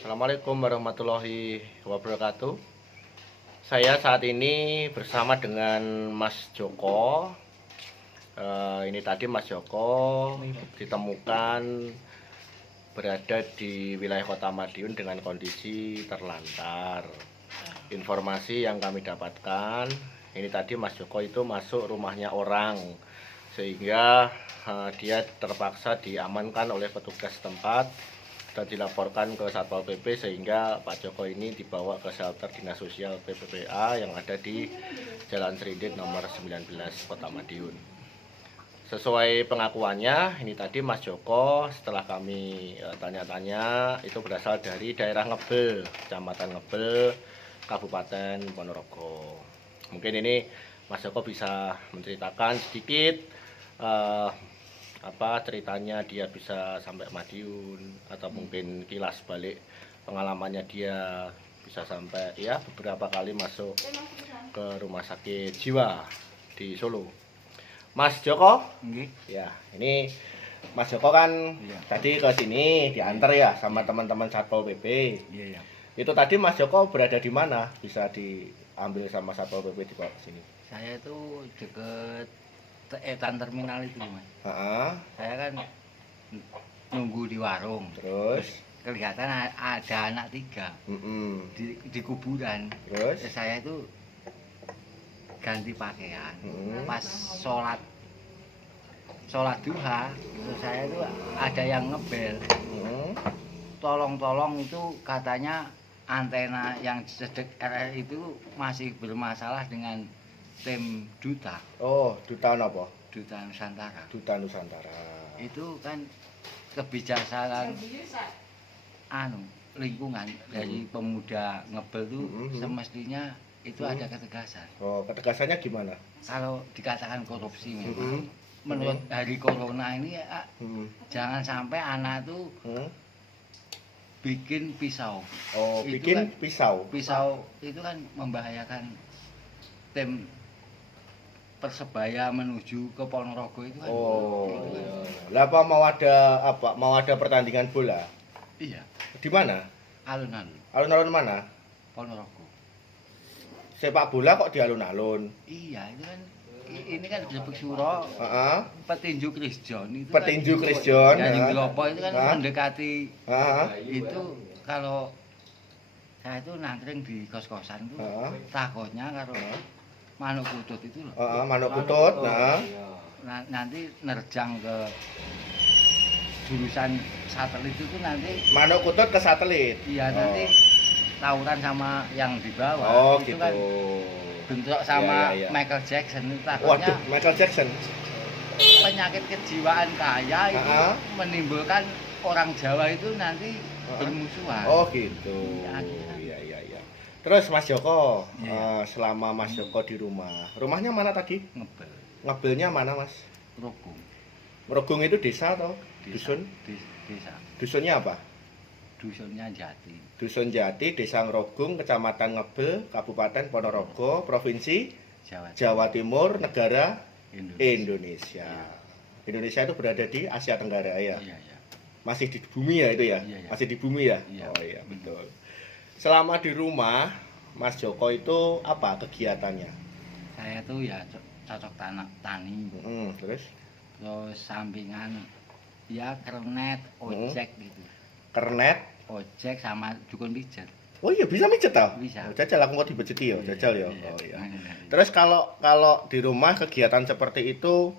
Assalamualaikum warahmatullahi wabarakatuh. Saya saat ini bersama dengan Mas Joko. Ini tadi Mas Joko ditemukan berada di wilayah Kota Madiun dengan kondisi terlantar. Informasi yang kami dapatkan, ini tadi Mas Joko itu masuk rumahnya orang, sehingga dia terpaksa diamankan oleh petugas setempat dan dilaporkan ke Satpol PP, sehingga Pak Joko ini dibawa ke shelter Dinas Sosial PPPA yang ada di Jalan Serindit nomor 19 Kota Madiun. Sesuai pengakuannya, ini tadi Mas Joko setelah kami tanya-tanya itu berasal dari daerah Ngebel, Kecamatan Ngebel, Kabupaten Ponorogo. Mungkin ini Mas Joko bisa menceritakan sedikit apa ceritanya dia bisa sampai Madiun, atau mungkin kilas balik pengalamannya dia bisa sampai ya beberapa kali masuk ke rumah sakit jiwa di Solo. Mas Joko, ya ini Mas Joko kan tadi ke sini diantar ya sama teman-teman Satpol PP. Iya. Itu tadi Mas Joko berada di mana bisa diambil sama Satpol PP dibawa ke sini? Saya itu deket terminal itu, Mas. Saya kan nunggu di warung. Terus Kelihatan ada anak 3 di kuburan. Terus saya itu ganti pakaian. Pas sholat duha, terus saya itu ada yang ngebel. Tolong itu katanya antena yang sedek RR itu masih bermasalah dengan tim duta. Oh, duta apa? Duta Nusantara. Duta Nusantara. Itu kan kebijaksanaan lingkungan dari pemuda Ngebel itu semestinya itu ada ketegasan. Oh, ketegasannya gimana? Kalau dikatakan korupsi memang menurut hari corona ini jangan sampai anak tuh bikin pisau. Oh, itu bikin kan, pisau. Pisau itu kan membahayakan tim Persebaya menuju ke Ponorogo itu kan. Oh. Itu kan. Lah apa mau ada pertandingan bola? Iya. Di mana? Alun-alun. Alun-alun mana? Ponorogo. Sepak bola kok di alun-alun? Iya, itu kan ini kan Grebek Suro. Petinju Chris John itu. Petinju kan, Chris John. Yang Glopo itu kan mendekati. Itu kalau saya itu nangkring di kos-kosan tuh takutnya kalau manuk kutut itu loh. Manuk kutut. Nanti nerjang ke jurusan satelit itu nanti. Manuk kutut ke satelit. Iya, nanti tawuran sama yang di bawah. Oh, itu gitu. Kan bentrok sama iya. Michael Jackson itu takutnya. Waduh, Michael Jackson. Penyakit kejiwaan kaya itu menimbulkan orang Jawa itu nanti bermusuhan. Oh, gitu. Iya. Terus Mas Joko, selama Mas Joko di rumahnya mana tadi? Ngebel. Ngebelnya mana, Mas? Rogung. Rogung itu desa atau dusun? Desa. Dusunnya apa? Dusunnya Jati. Dusun Jati, Desa Ngrogung, Kecamatan Ngebel, Kabupaten Ponorogo, Provinsi Jawa Timur, negara Indonesia. Indonesia itu berada di Asia Tenggara ya? Iya. Masih di bumi ya itu ya? Iya. Masih di bumi ya? Iya. Oh iya, betul. Selama di rumah, Mas Joko itu apa kegiatannya? Saya tuh ya cocok tani. Terus Sampingan ya kernet, ojek gitu. Kernet, ojek sama dukun pijet. Oh iya, bisa mijet tau? Bisa. Oh, jajal aku mau dibejeti ya, jajal ya. Iya. Oh iya. Terus kalau di rumah kegiatan seperti itu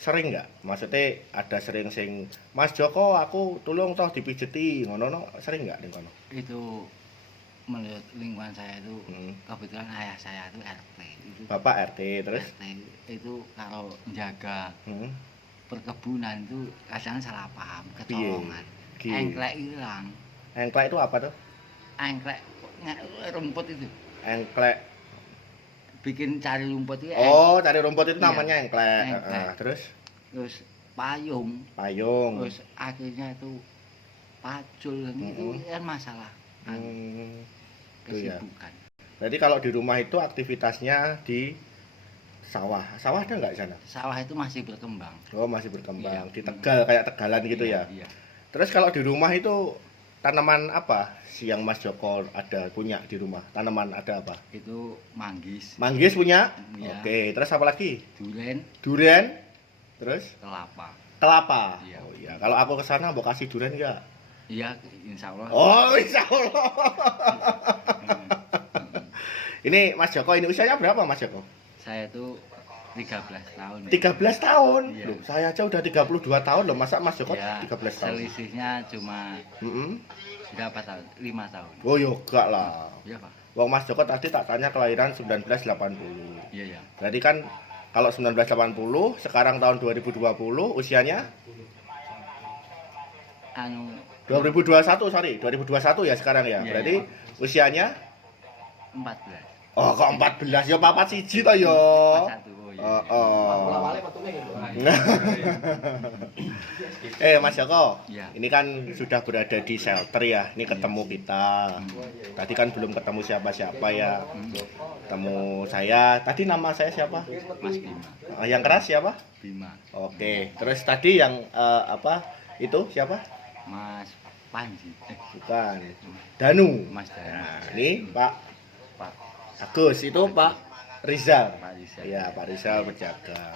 sering nggak? Maksudnya ada sering Mas Joko aku tolong toh dipijeti, ngono sering nggak ning kono? Itu menurut lingkungan saya itu kebetulan ayah saya itu RT. Bapak RT, terus RT itu kalau menjaga perkebunan itu kadang salah paham, kecolongan. Engklek hilang. Engklek itu apa tuh? Engklek rumput itu. Engklek. Bikin cari rumput itu. Oh, cari rumput itu namanya engklek. Terus payung. Terus akhirnya itu pacul itu kan masalah. Kesibukan. Berarti kalau di rumah itu aktivitasnya di sawah. Sawah ada nggak di sana? Sawah itu masih berkembang. Oh, masih berkembang. Iya. Di Tegal, kayak Tegalan gitu iya, ya? Iya. Terus kalau di rumah itu tanaman apa sih yang Mas Joko punya di rumah? Tanaman ada apa? Itu manggis. Manggis punya? Iya. Oke, terus apa lagi? Duren. Durian? Terus? Kelapa. Kelapa? Iya. Oh iya, kalau aku ke sana mau kasih durian enggak? Iya, insya Allah. Oh, insya Allah. Ini Mas Joko, ini usianya berapa Mas Joko? Saya itu 13 tahun. 13 tahun? Iya. Loh, saya aja udah 32 tahun loh, masa Mas Joko Ya, 13 tahun? selisihnya cuma berapa tahun? 5 tahun. Oh yoga lah. Iya Pak. Wong Mas Joko tadi tak tanya kelahiran 1980. Iya ya. Berarti kan kalau 1980, sekarang tahun 2020, usianya? Anu 2021, sorry, 2021 ya sekarang ya. Iya, Berarti iya. usianya? 14. Oh, kok 14 ya papat siji to ya. 41. Oh iya. Mas Joko, Iya. ini kan sudah berada di shelter ya. Ini ketemu kita. Tadi kan belum ketemu siapa-siapa ya. Ketemu saya. Tadi nama saya siapa? Mas Bima. Yang keras siapa? Bima. Oke. Terus tadi yang apa? Itu siapa? Mas Panji. Bukan. Danu. Mas Danu. Nah, ini Pak Pak Agus, itu Pak Rizal. Pak Rizal. Iya, Pak Rizal berjaga.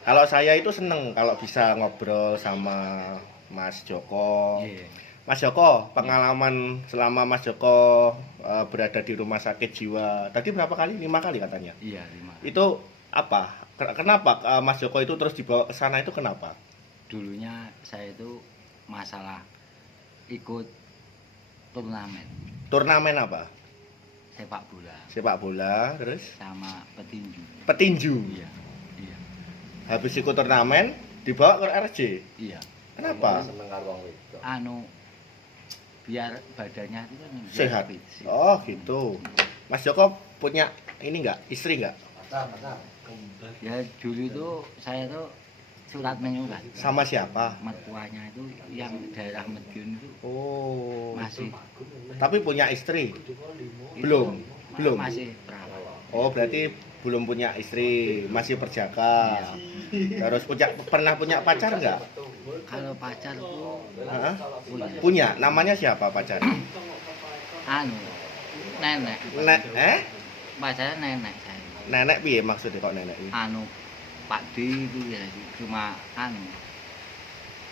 Kalau saya itu seneng kalau bisa ngobrol sama Mas Joko. Iya. Mas Joko, pengalaman selama Mas Joko berada di rumah sakit jiwa. Tadi berapa kali? 5 kali katanya. Iya, 5. Itu apa? Kenapa Mas Joko itu terus dibawa ke sana itu kenapa? Dulunya saya itu masalah ikut turnamen Turnamen apa? sepak bola Sepak bola, terus sama petinju. petinju. Iya. Iya. Habis ikut turnamen dibawa ke RJ. Iya. Kenapa? Anu biar badannya itu kan Sehat. fit. Oh, gitu. Mas Joko punya ini enggak? Istri enggak? Ya dulu itu saya tuh surat menyurat Sama siapa? mertuanya itu yang daerah Madiun itu Oh. masih Tapi punya istri? itu Belum. Belum. masih perawan. Oh, berarti belum punya istri, masih berjaga. Terus pernah punya pacar enggak? Kalau pacar tuh Hah? punya Punya. Namanya siapa pacar? anu nenek pacarnya nenek saya. Nenek piye maksudnya kok nenek ini? Anu Pak D itu ya cuma anu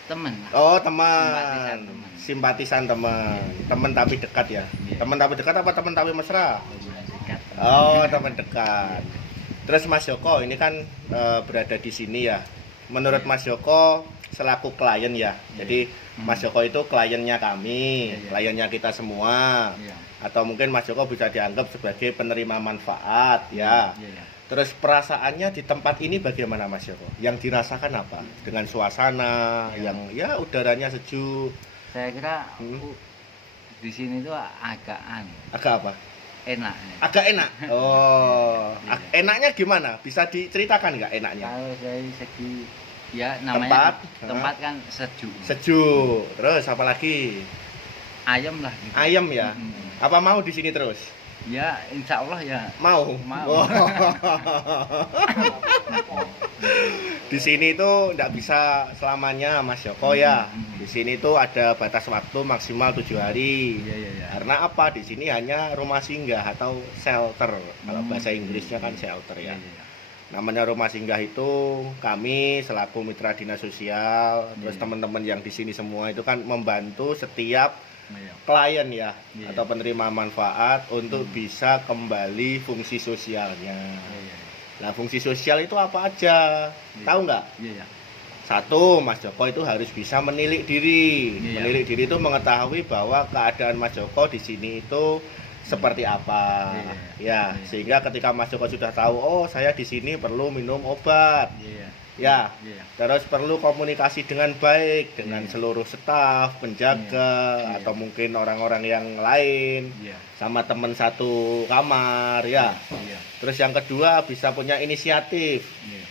temen lah. Oh, Simpatisan teman. teman. Simpatisan teman. Teman tapi dekat ya. Iya. Teman tapi dekat apa teman tapi mesra? Teman dekat. Oh, teman dekat. Terus Mas Joko ini kan berada di sini ya. Menurut Mas Joko selaku klien ya. Jadi Mas Joko itu kliennya kami, Iya, iya. kliennya kita semua. Iya. Atau mungkin Mas Joko bisa dianggap sebagai penerima manfaat ya. Iya, iya. Terus perasaannya di tempat ini bagaimana Mas Joko? Yang dirasakan apa? Dengan suasana yang ya udaranya sejuk. Saya kira di sini tuh agak Agak apa? enak. Agak enak. Oh, Iya. enaknya gimana? Bisa diceritakan nggak enaknya? Kalau dari segi ya namanya tempat kan sejuk. Sejuk. Terus apa lagi? Ayam lah gitu. Ayam ya. Mm. Apa mau di sini terus? Ya insya Allah ya. Mau. Mau. Oh. Di sini itu nggak bisa selamanya Mas Joko ya. Di sini tuh ada batas waktu maksimal 7 hari. Iya, iya, iya. Karena apa? Di sini hanya rumah singgah atau shelter. Kalau bahasa Inggrisnya kan shelter ya. Iya, iya. Namanya rumah singgah itu kami selaku mitra dinas sosial, terus Iya. teman-teman yang di sini semua itu kan membantu setiap Iya. klien ya Iya. atau penerima manfaat untuk bisa kembali fungsi sosialnya. Iya, iya. Nah, fungsi sosial itu apa aja? Iya. Tahu nggak? Iya, iya. Satu, Mas Joko itu harus bisa menilik diri. Iya. Menilik diri itu mengetahui bahwa keadaan Mas Joko di sini itu seperti apa. Iya. Ya, Iya. sehingga ketika Mas Joko sudah tahu, oh saya di sini perlu minum obat. Iya. Ya, Iya. terus perlu komunikasi dengan baik dengan Iya. seluruh staf, penjaga, Iya. atau mungkin orang-orang yang lain, Iya. sama teman satu kamar, ya. Iya. Terus yang kedua bisa punya inisiatif, Iya.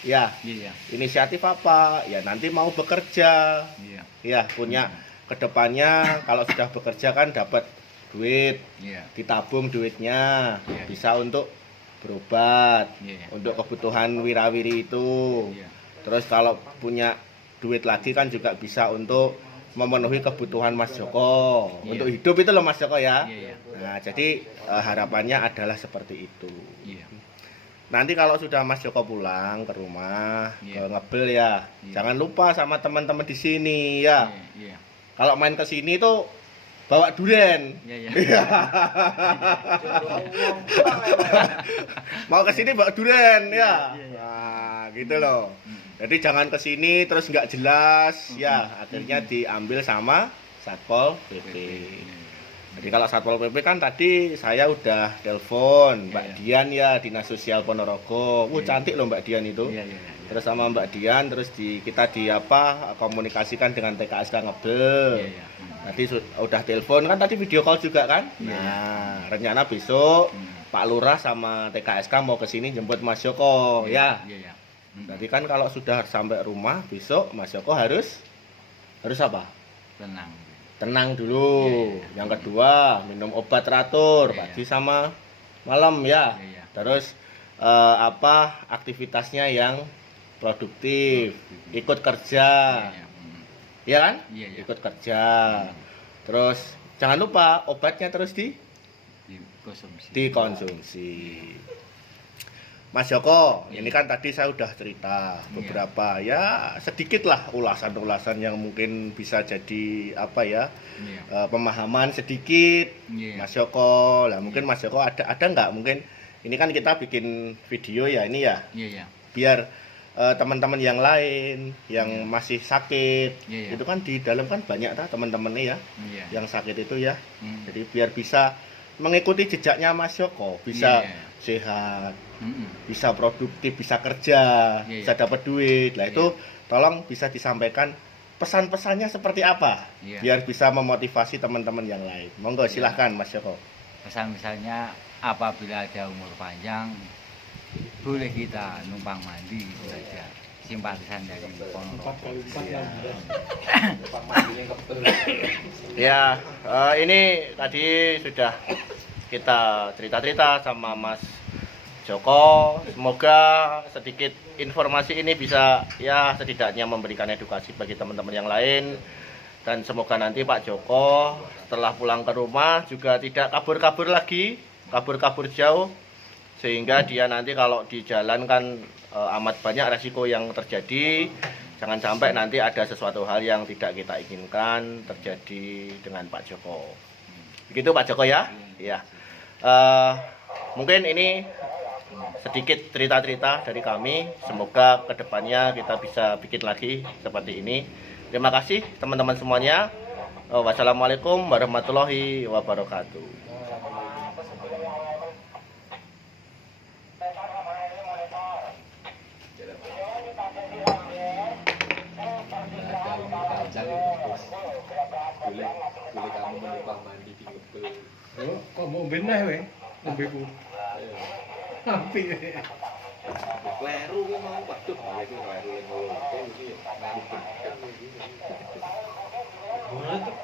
ya. Iya. Inisiatif apa? Ya nanti mau bekerja, Iya. ya punya kedepannya kalau sudah bekerja kan dapat duit, Iya. ditabung duitnya, Iya. bisa untuk berobat, Iya. untuk kebutuhan wirawiri itu. Iya. Terus kalau punya duit lagi kan juga bisa untuk memenuhi kebutuhan Mas Joko untuk hidup itu loh Mas Joko ya. Nah, jadi harapannya adalah seperti itu. Nanti kalau sudah Mas Joko pulang ke rumah, ke Ngebel ya, jangan lupa sama teman-teman di sini ya. Kalau main ke sini tuh bawa duren. Mau ke sini bawa duren ya. Nah, gitu loh. Jadi jangan ke sini terus nggak jelas ya, akhirnya diambil sama Satpol PP. Jadi kalau Satpol PP kan tadi saya udah telepon Mbak Dian ya, Dinas Sosial Ponorogo. Cantik loh Mbak Dian itu. Terus sama Mbak Dian terus kita komunikasikan dengan TKSK Ngebel. Tadi udah telepon kan, tadi video call juga kan. Nah, rencana besok Pak Lurah sama TKSK mau ke sini jemput Mas Joko ya. Jadi kan kalau sudah sampai rumah besok Mas Joko harus apa? Tenang dulu. Yang kedua minum obat teratur pagi sama malam ya. Terus aktivitasnya yang produktif, ikut kerja. Iya kan? Ikut kerja. Terus jangan lupa obatnya terus dikonsumsi. Mas Joko, ini kan tadi saya udah cerita beberapa ya sedikit lah ulasan-ulasan yang mungkin bisa jadi pemahaman sedikit Mas Joko. Lah mungkin Mas Joko ada nggak mungkin ini kan kita bikin video ya ini ya. Biar teman-teman yang lain yang masih sakit itu kan di dalam kan banyak teman-temannya ya yang sakit itu ya. Jadi biar bisa mengikuti jejaknya Mas Joko, bisa sehat, bisa produktif, bisa kerja, bisa dapat duit. Lah itu tolong bisa disampaikan pesan-pesannya seperti apa biar bisa memotivasi teman-teman yang lain. Monggo silahkan Mas Joko. Pesan-pesannya apabila ada umur panjang boleh kita numpang mandi itu saja. Simpatisan dari Ponorogo. Ya, ini tadi sudah kita cerita-cerita sama Mas Joko. Semoga sedikit informasi ini bisa ya setidaknya memberikan edukasi bagi teman-teman yang lain. Dan semoga nanti Pak Joko setelah pulang ke rumah juga tidak kabur-kabur lagi, kabur-kabur jauh. Sehingga dia nanti kalau di jalan kan amat banyak resiko yang terjadi. Jangan sampai nanti ada sesuatu hal yang tidak kita inginkan terjadi dengan Pak Joko. Begitu Pak Joko ya? Iya. Mungkin ini sedikit cerita-cerita dari kami. Semoga kedepannya kita bisa bikin lagi seperti ini. Terima kasih teman-teman semuanya. Wassalamualaikum warahmatullahi wabarakatuh. Boleh kamu menumpang mandi di Ngebel. Oh, kok mau benah weh? Ngombe bu. Apik. Kleru ki mau waduh, iki kleru yang ngono. Iki nganu bener iki. Ora tuh,